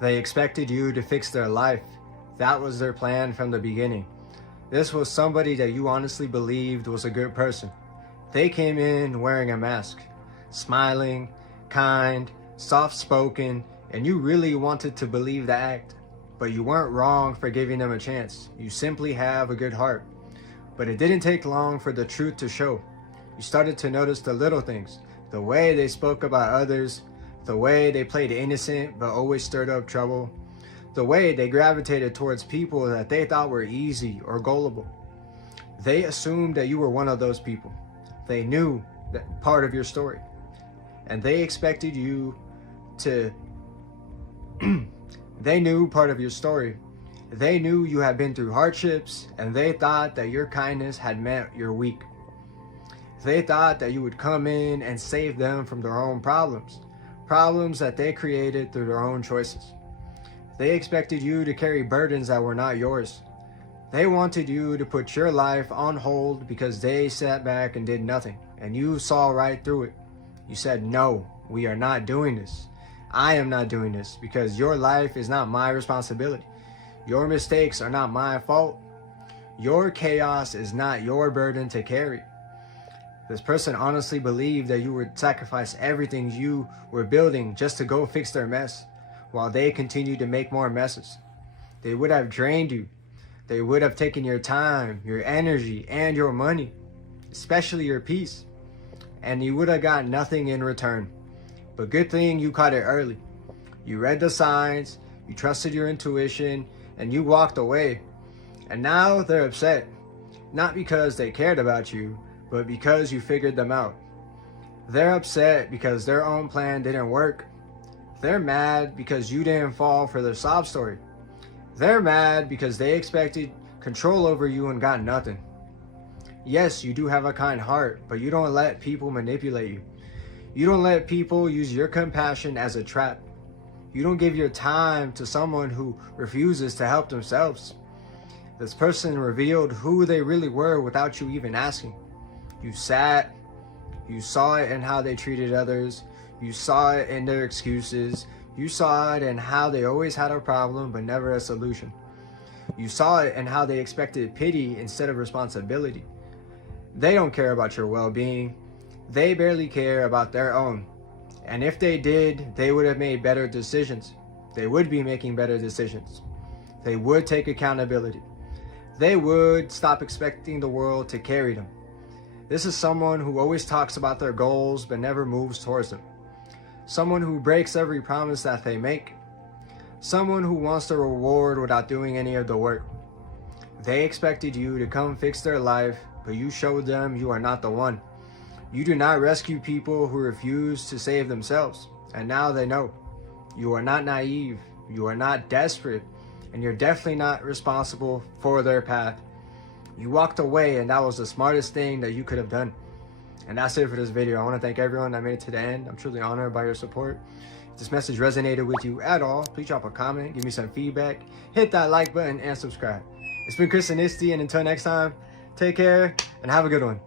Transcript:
They expected you to fix their life. That was their plan from the beginning. This was somebody that you honestly believed was a good person. They came in wearing a mask, smiling, kind, soft-spoken, and you really wanted to believe the act. But you weren't wrong for giving them a chance. You simply have a good heart. But it didn't take long for the truth to show. You started to notice the little things, the way they spoke about others, the way they played innocent but always stirred up trouble, the way they gravitated towards people that they thought were easy or gullible. They assumed that you were one of those people. They knew that part of your story, and they expected you to they knew part of your story. They knew you had been through hardships, and they thought that your kindness had meant you're weak. They thought that you would come in and save them from their own problems that they created through their own choices. They expected you to carry burdens that were not yours. They wanted you to put your life on hold because they sat back and did nothing, and you saw right through it. You said, "No, we are not doing this. I am not doing this because your life is not my responsibility. Your mistakes are not my fault. Your chaos is not your burden to carry." This person honestly believed that you would sacrifice everything you were building just to go fix their mess, while they continued to make more messes. They would have drained you. They would have taken your time, your energy, and your money, especially your peace, and you would have got nothing in return. But good thing you caught it early. You read the signs, you trusted your intuition, and you walked away. And now they're upset, not because they cared about you, but because you figured them out. They're upset because their own plan didn't work. They're mad because you didn't fall for their sob story. They're mad because they expected control over you and got nothing. Yes, you do have a kind heart, but you don't let people manipulate you. You don't let people use your compassion as a trap. You don't give your time to someone who refuses to help themselves. This person revealed who they really were without you even asking. You sat, you saw it in how they treated others, you saw it in their excuses, you saw it in how they always had a problem but never a solution. You saw it in how they expected pity instead of responsibility. They don't care about your well-being. They barely care about their own. And if they did, they would have made better decisions. They would be making better decisions. They would take accountability. They would stop expecting the world to carry them. This is someone who always talks about their goals but never moves towards them. Someone who breaks every promise that they make. Someone who wants the reward without doing any of the work. They expected you to come fix their life, but you showed them you are not the one. You do not rescue people who refuse to save themselves. And now they know. You are not naive. You are not desperate. And you're definitely not responsible for their path. You walked away, and that was the smartest thing that you could have done. And that's it for this video. I want to thank everyone that made it to the end. I'm truly honored by your support. If this message resonated with you at all, please drop a comment, give me some feedback, hit that like button, and subscribe. It's been Chris and Isty, and until next time, take care and have a good one.